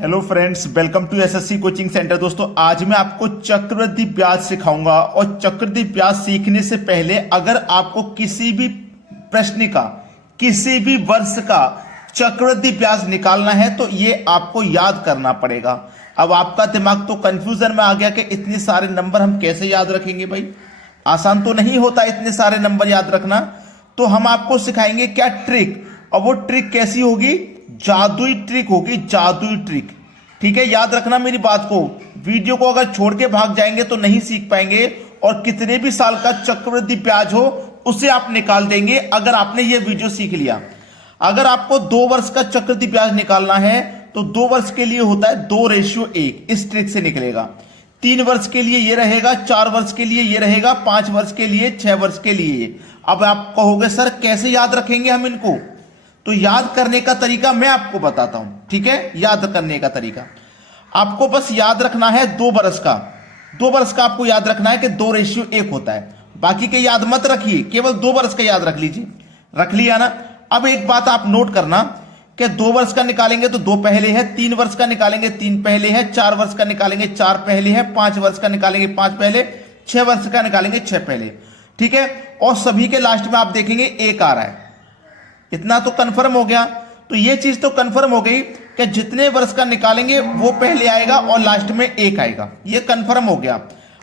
Hello friends, welcome to SSC coaching centre. दोस्तों, आज मैं आपको चक्रवृद्धि ब्याज सिखाऊंगा और चक्रवृद्धि ब्याज सीखने से पहले अगर आपको किसी भी प्रश्न का, किसी भी वर्ष का चक्रवृद्धि ब्याज निकालना है तो ये आपको याद करना पड़ेगा। अब आपका दिमाग तो कंफ्यूजन में आ गया कि इतने सारे नंबर हम कैसे याद रखेंगे। भाई, आसान तो नहीं होता इतने सारे नंबर याद रखना। तो हम आपको सिखाएंगे क्या ट्रिक, और वो ट्रिक कैसी होगी? जादुई ट्रिक होगी, जादुई ट्रिक। ठीक है, याद रखना मेरी बात को। वीडियो को अगर छोड़ के भाग जाएंगे तो नहीं सीख पाएंगे, और कितने भी साल का चक्रवृद्धि ब्याज हो उसे आप निकाल देंगे अगर आपने ये वीडियो सीख लिया। अगर आपको 2 वर्ष का चक्रवृद्धि ब्याज निकालना है तो 2 वर्ष के लिए होता है 2:1, इस ट्रिक से निकलेगा। 3 वर्ष के लिए ये रहेगा, 4 वर्ष के लिए ये रहेगा, 5 वर्ष के लिए, 6 वर्ष के लिए। अब आप कहोगे सर कैसे याद रखेंगे हम इनको? तो याद करने का तरीका मैं आपको बताता हूं। ठीक है, याद करने का तरीका आपको बस याद रखना है 2 वर्ष का। 2 वर्ष का आपको याद रखना है कि 2:1 होता है। बाकी के याद मत रखिए, केवल 2 वर्ष का याद रख लीजिए। रख लिया ना? अब एक बात आप नोट करना कि 2 वर्ष का निकालेंगे तो 2 पहले है, 3 वर्ष का निकालेंगे 3 पहले है, 4 वर्ष का निकालेंगे 4 पहले है, 5 वर्ष का निकालेंगे 5 पहले, 6 वर्ष का निकालेंगे 6 पहले। ठीक है, और सभी के लास्ट में आप देखेंगे 1 आ रहा है। इतना तो कंफर्म हो गया। तो ये चीज तो कंफर्म हो गई कि जितने वर्ष का निकालेंगे वो पहले आएगा और लास्ट में 1 आएगा। ये कंफर्म हो गया।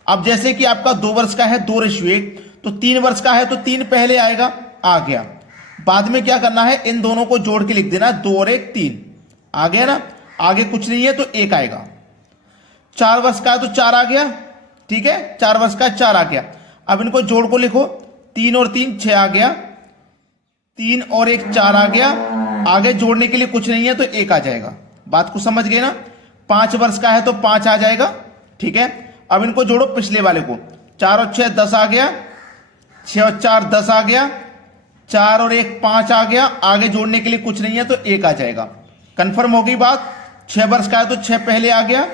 अब जैसे कि आपका 2 वर्ष का है 2:1, तो 3 वर्ष का है तो 3 पहले आएगा, आ गया। बाद में क्या करना है, इन दोनों को जोड़ के लिख देना, 2 और 1 3, आ गया ना? आगे कुछ नहीं है तो 1 आएगा। 4 वर्ष का है तो 4 आ गया। ठीक है, 4 वर्ष का 4 आ गया। अब इनको जोड़ को लिखो, 3 और 3 6 आ गया, 3 और 1 4 आ गया। आगे जोड़ने के लिए कुछ नहीं है तो 1 आ जाएगा। बात को समझ गए ना? 5 वर्ष का है तो 5 आ जाएगा। ठीक है, अब इनको जोड़ो पिछले वाले को, 4 और 6 10 आ गया, 6 और 4 10 आ गया, 4 और 1 5 आ गया। आगे जोड़ने के लिए कुछ नहीं है तो 1 आ जाएगा। कंफर्म हो गई बात? 6 वर्ष का है तो 6 पहले आ गया।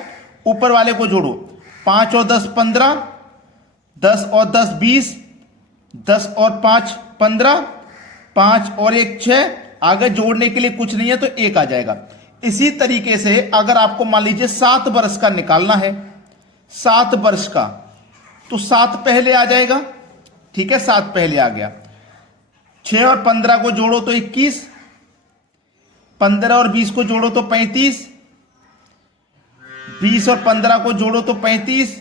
ऊपर वाले को जोड़ो, 5 और 10 15, 10 और 10 20, 10 और 5 15, 5 और 1 6। आगे जोड़ने के लिए कुछ नहीं है तो 1 आ जाएगा। इसी तरीके से अगर आपको मान लीजिए 7 वर्ष का निकालना है, 7 वर्ष का, तो 7 पहले आ जाएगा। ठीक है, 7 पहले आ गया। 6 और 15 को जोड़ो तो 21, 15 और 20 को जोड़ो तो 35, 20 और 15 को जोड़ो तो 35,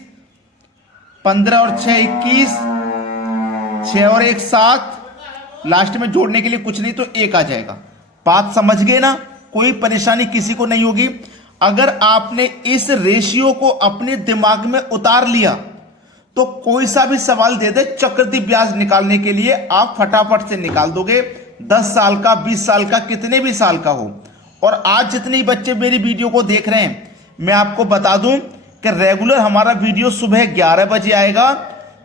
15 और 6 21, 6 और 1 7। लास्ट में जोड़ने के लिए कुछ नहीं तो 1 आ जाएगा। बात समझ गए ना? कोई परेशानी किसी को नहीं होगी। अगर आपने इस रेशियो को अपने दिमाग में उतार लिया तो कोई सा भी सवाल दे दे चक्रवृद्धि ब्याज निकालने के लिए, आप फटाफट से निकाल दोगे। 10 साल का, 20 साल का, कितने भी साल का हो। और आज जितने बच्चे मेरी वीडियो को देख रहे हैं, मैं आपको बता दूं कि रेगुलर हमारा वीडियो सुबह 11 बजे आएगा,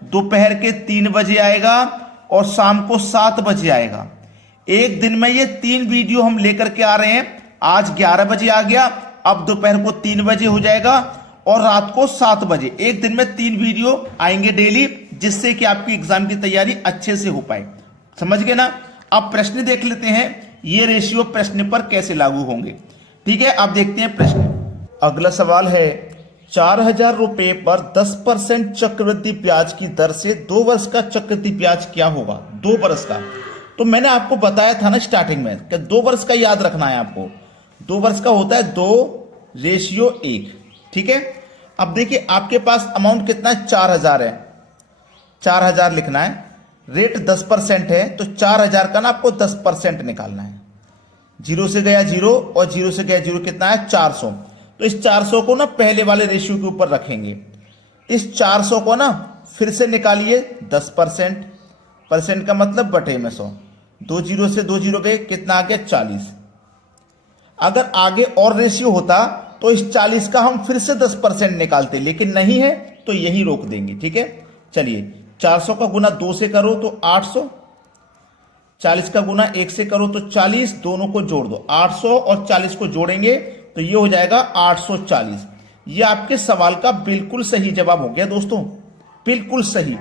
दोपहर के 3 बजे आएगा और शाम को 7 बजे आएगा। एक दिन में ये 3 वीडियो हम लेकर के आ रहे हैं। आज 11 बजे आ गया, अब दोपहर को 3 बजे हो जाएगा और रात को 7 बजे। एक दिन में 3 वीडियो आएंगे डेली, जिससे कि आपकी एग्जाम की तैयारी अच्छे से हो पाए। समझ गए ना? अब प्रश्न देख लेते हैं, ये रेशियो प्रश्न पर कैसे लागू होंगे। ठीक है, आप देखते हैं प्रश्न। अगला सवाल है, 4000 रुपए पर 10% चक्रवृद्धि ब्याज की दर से 2 वर्ष का चक्रवृद्धि ब्याज क्या होगा? 2 वर्ष का। तो मैंने आपको बताया था ना स्टार्टिंग में कि 2 वर्ष का याद रखना है आपको। 2 वर्ष का होता है 2:1। ठीक है, अब देखिए आपके पास अमाउंट कितना है? 4000 है। 4000 लिखना है, रेट 10% है तो 4000 का ना आपको 10% निकालना है। 0 से गया 0 और 0 से गया 0, कितना है? 400। तो इस 400 को ना पहले वाले रेशियो के ऊपर रखेंगे। इस 400 को ना फिर से निकालिए 10%। परसेंट का मतलब बटे में 100। 2 0 से 2 0 गए, कितना आ गया? 40। अगर आगे और रेशियो होता तो इस 40 का हम फिर से 10% निकालते, लेकिन नहीं है तो यही रोक देंगे। ठीक है, चलिए 400 का गुना 2 से करो तो 800, 40 का गुना 1 से करो तो 40, दोनों को जोड़ दो। 800 और 40 को जोड़ेंगे तो ये हो जाएगा 840। ये आपके सवाल का बिल्कुल सही जवाब हो गया दोस्तों, बिल्कुल सही।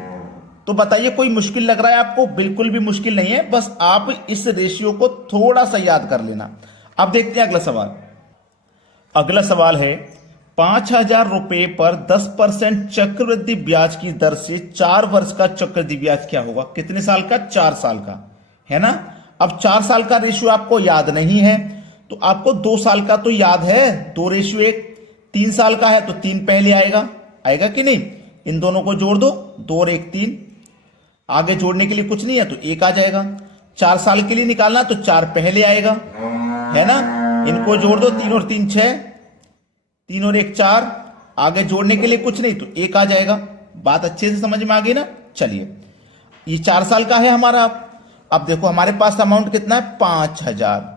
तो बताइए कोई मुश्किल लग रहा है आपको? बिल्कुल भी मुश्किल नहीं है, बस आप इस रेशियो को थोड़ा सा याद कर लेना। अब देखते हैं अगला सवाल। अगला सवाल है 5,000 रुपए पर 10% चक्रवृद्धि ब्याज की दर से 4 वर्ष का चक्रवृद्धि ब्याज क्या होगा? कितने साल का? 4 साल का, है ना। अब 4 साल का रेशियो आपको याद नहीं है तो आपको 2 साल का तो याद है, 2:1। 3 साल का है तो 3 पहले आएगा, आएगा कि नहीं? इन दोनों को जोड़ दो, 2 और 1 3। आगे जोड़ने के लिए कुछ नहीं है तो 1 आ जाएगा। 4 साल के लिए निकालना तो 4 पहले आएगा, है ना। इनको जोड़ दो, 3 और 3 6, 3 और 1 4। आगे जोड़ने के लिए कुछ नहीं तो 1 आ जाएगा। बात अच्छे से समझ में आ गई ना। चलिए, ये 4 साल का है हमारा। अब देखो हमारे पास अमाउंट कितना है? 5,000।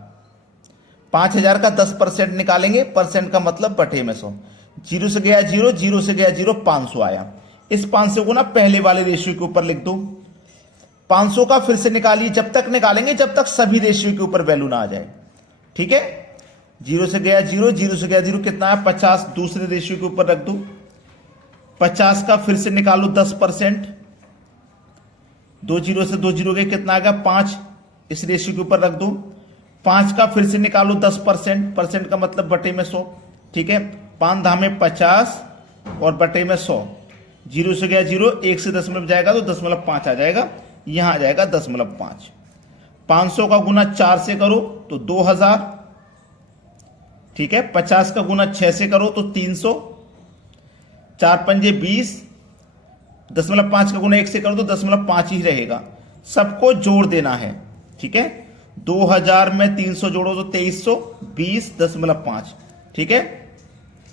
5,000 का 10% निकालेंगे, परसेंट का मतलब बटे में 100। 0 से गया 0, 0 से गया 0, 500 आया। इस 500 को ना पहले वाले रेशियो के ऊपर लिख दो। 500 का फिर से निकालिए, जब तक निकालेंगे जब तक सभी रेशियो के ऊपर वैल्यू ना आ जाए, ठीक है। 0 से गया 0, 0 से गया 0, कितना है? 50। दूसरे रेशियो के ऊपर रख दो। 50 का फिर से निकालो 10%। 2 0 से 2 0 गए, कितना आ गया? 5। इस रेशियो के ऊपर रख दो। 5 का फिर से निकालो 10%, परसेंट का मतलब बटे में 100, ठीक है। 5 धामे 50 और बटे में 100। 0 से गया 0, 1 से दशमलव जाएगा तो 0.5 आ जाएगा, यहां आ जाएगा 0.5। 500 का गुना 4 से करो तो 2,000, ठीक है। 50 का गुना 6 से करो तो 300। 4 पंजे 20, 0.5 का गुना 1 से करो तो 0.5 ही रहेगा। सबको जोड़ देना है, ठीक है। 2000 में 300 जोड़ो तो 2320.5, ठीक है।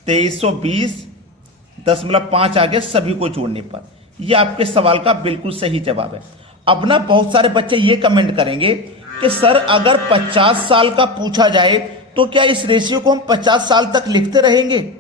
2320.5 आ गया सभी को जोड़ने पर। यह आपके सवाल का बिल्कुल सही जवाब है। अब ना बहुत सारे बच्चे ये कमेंट करेंगे कि सर अगर 50 साल का पूछा जाए तो क्या इस रेशियो को हम 50 साल तक लिखते रहेंगे?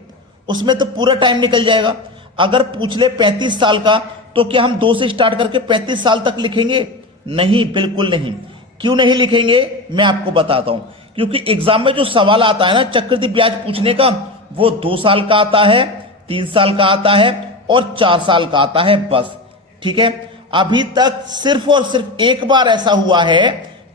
उसमें तो पूरा टाइम निकल जाएगा। अगर पूछ ले 35 साल का तो क्या हम 2 से स्टार्ट करके 35 साल तक लिखेंगे? नहीं, बिल्कुल नहीं। क्यों नहीं लिखेंगे मैं आपको बताता हूं। क्योंकि एग्जाम में जो सवाल आता है ना चक्रवृद्धि ब्याज पूछने का, वो 2 साल का आता है, 3 साल का आता है और 4 साल का आता है, बस, ठीक है। अभी तक सिर्फ और सिर्फ एक बार ऐसा हुआ है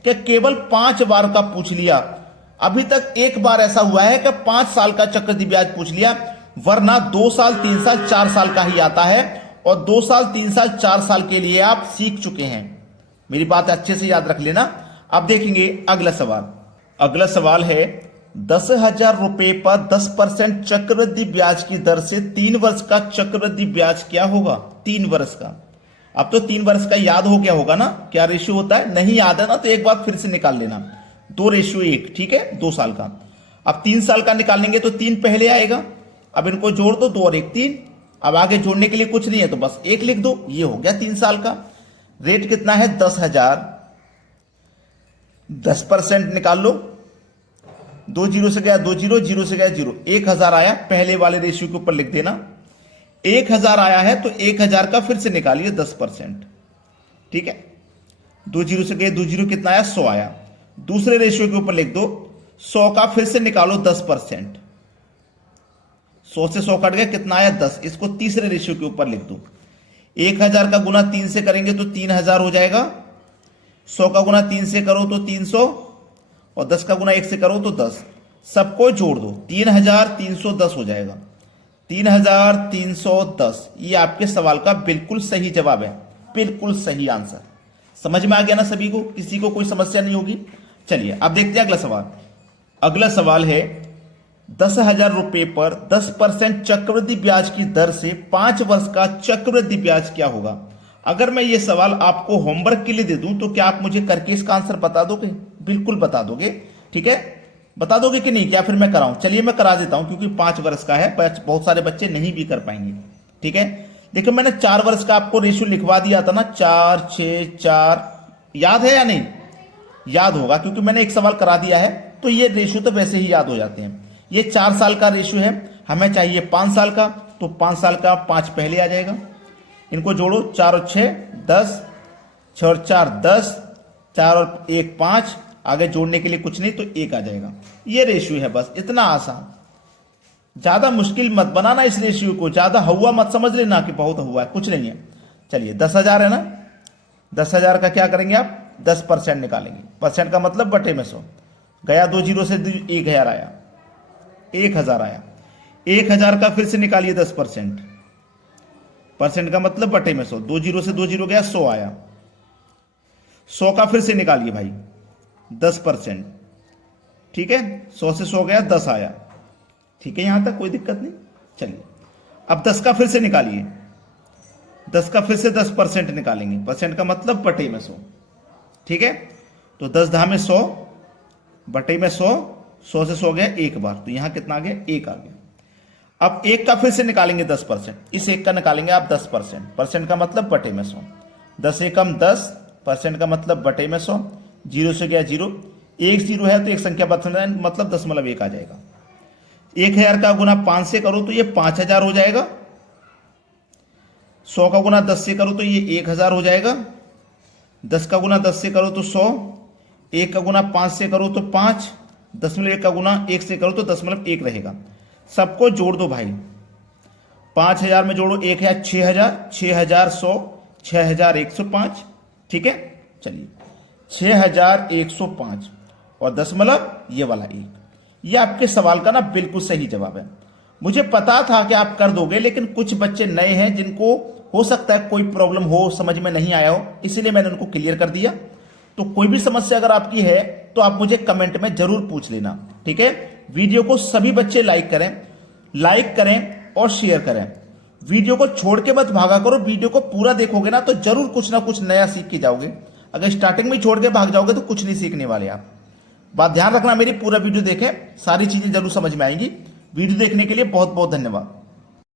कि केवल 5 बार का पूछ लिया। अभी तक एक बार ऐसा हुआ है कि 5 साल का चक्रवृद्धि ब्याज पूछ लिया, वरना 2 साल 3 साल 4 साल का ही आता है। और 2 साल 3 साल 4 साल के लिए आप सीख चुके हैं। मेरी बात अच्छे से याद रख लेना। अब देखेंगे अगला सवाल। अगला सवाल है 10,000 रुपए पर 10% चक्रवृद्धि ब्याज की दर से 3 वर्ष का चक्रवृद्धि ब्याज क्या होगा? 3 वर्ष का। अब तो 3 वर्ष का याद हो गया होगा ना, क्या रेशियो होता है? नहीं याद है ना तो एक बार फिर से निकाल लेना। 2:1, ठीक है, 2 साल का। अब 3 साल का निकालेंगे तो 3 पहले आएगा। अब इनको जोड़ दो, 2 और 1 3। अब आगे जोड़ने के लिए कुछ नहीं है तो बस 1 लिख दो, ये हो गया 3 साल का। रेट कितना है? 10,000। 10% निकाल लो। 2 0 से गया 2 0, 0 से गया 0, 1,000 आया। पहले वाले रेशियो के ऊपर लिख देना। 1,000 आया है तो 1,000 का फिर से निकालिए 10%, ठीक है। 2 0 से गए 2 0, कितना आया? 100 आया। दूसरे रेशियो के ऊपर लिख दो। 100 का फिर से निकालो 10%। 100 से 100 कट गया, कितना आया? 10। इसको तीसरे रेशियो के ऊपर लिख दो। 1,000 का गुना 3 से करेंगे तो 3,000 हो जाएगा। 100 का गुना 3 से करो तो 300 और 10 का गुना 1 से करो तो 10। सबको जोड़ दो, 3,310 हो जाएगा। 3,310 ये आपके सवाल का बिल्कुल सही जवाब है, बिल्कुल सही आंसर। समझ में आ गया ना सभी को? किसी को कोई समस्या नहीं होगी। चलिए अब देखते हैं अगला सवाल। अगला सवाल है 10,000 रुपए पर 10% चक्रवृद्धि ब्याज की दर से 5 वर्ष का चक्रवृद्धि ब्याज क्या होगा? अगर मैं ये सवाल आपको होमवर्क के लिए दे दूं तो क्या आप मुझे करके इसका आंसर बता दोगे? बिल्कुल बता दोगे, ठीक है। बता दोगे कि नहीं? क्या फिर मैं कराऊं? चलिए मैं करा देता हूं, क्योंकि 5 वर्ष का है, बहुत सारे बच्चे नहीं भी कर पाएंगे, ठीक है। देखो मैंने 4 वर्ष का आपको रेशियो लिखवा दिया था ना, 4 6 4। याद है या नहीं? याद होगा, क्योंकि मैंने एक सवाल करा दिया है तो ये रेशियो तो वैसे ही याद हो जाते हैं। ये 4 साल का रेशियो है, हमें चाहिए 5 साल का, तो 5 साल का 5 पहले आ जाएगा। इनको जोड़ो, 4 और 6 10, 6 और 4 10, 4 और 1 5। आगे जोड़ने के लिए कुछ नहीं तो 1 आ जाएगा। ये रेशियो है, बस इतना आसान। ज्यादा मुश्किल मत बनाना इस रेशियो को, ज्यादा हुआ मत समझ लेना कि बहुत हुआ है, कुछ नहीं है। चलिए 10,000 है ना, 10,000 का क्या करेंगे आप? 10% निकालेंगे। परसेंट का मतलब बटे में 100। गया 2 0 से 1,000 आया। 1000 आया। 1000 का फिर से निकालिए 10%, परसेंट का मतलब बटे में 100, 2 जीरो से 2 जीरो गया, 100 आया। 100 का फिर से निकालिए भाई 10%, ठीक है, 100 से 100 गया, 10 आया। ठीक है, यहां तक कोई दिक्कत नहीं। चलिए अब 10 का फिर से निकालिए, 10 का फिर से 10% निकालेंगे, परसेंट का मतलब बटे में 100। ठीक है, तो 10 धा में 100 बटे में 100, 100 से 100 गया एक बार, तो यहां कितना आ गया, 1 आ गया। अब 1 का फिर से निकालेंगे 10%, इस 1 का निकालेंगे आप 10%, परसेंट का मतलब बटे में 100, 10 एकम 10, परसेंट का मतलब बटे में 100, जीरो से गया जीरो, एक जीरो है तो एक संख्या परसेंट मतलब 0.1 आ जाएगा। 1000 का गुना 5 से करो तो ये 5000 हो जाएगा, 100 का गुना 10 से करो तो ये 1000 हो जाएगा, 10 का गुना 10 से करो तो 100, 1 का गुना 5 से करो तो 5, 0.1 का गुना 1 से करो तो 0.1 रहेगा। सबको जोड़ दो भाई, 5000 में जोड़ो 1 है 6000, 6100, 6105। ठीक है, चलिए 6105 और 10 ये वाला 1, ये आपके सवाल का ना बिल्कुल सही जवाब है। मुझे पता था कि आप कर दोगे, लेकिन कुछ बच्चे नए हैं जिनको हो सकता है कोई प्रॉब्लम हो, समझ में नहीं आया हो, इसीलिए मैंने उनको क्लियर कर दिया। तो कोई भी समस्या अगर आपकी है तो आप मुझे कमेंट में जरूर पूछ लेना। ठीक है, वीडियो को सभी बच्चे लाइक करें और शेयर करें। वीडियो को छोड़ के मत भागा करो, वीडियो को पूरा देखोगे ना तो जरूर कुछ ना कुछ नया सीख के जाओगे। अगर स्टार्टिंग में छोड़ के भाग जाओगे तो कुछ नहीं सीखने वाले आप। बात ध्यान रखना मेरी, पूरा वीडियो देखें, सारी चीजें जरूर समझ में आएंगी। वीडियो देखने के लिए बहुत बहुत धन्यवाद।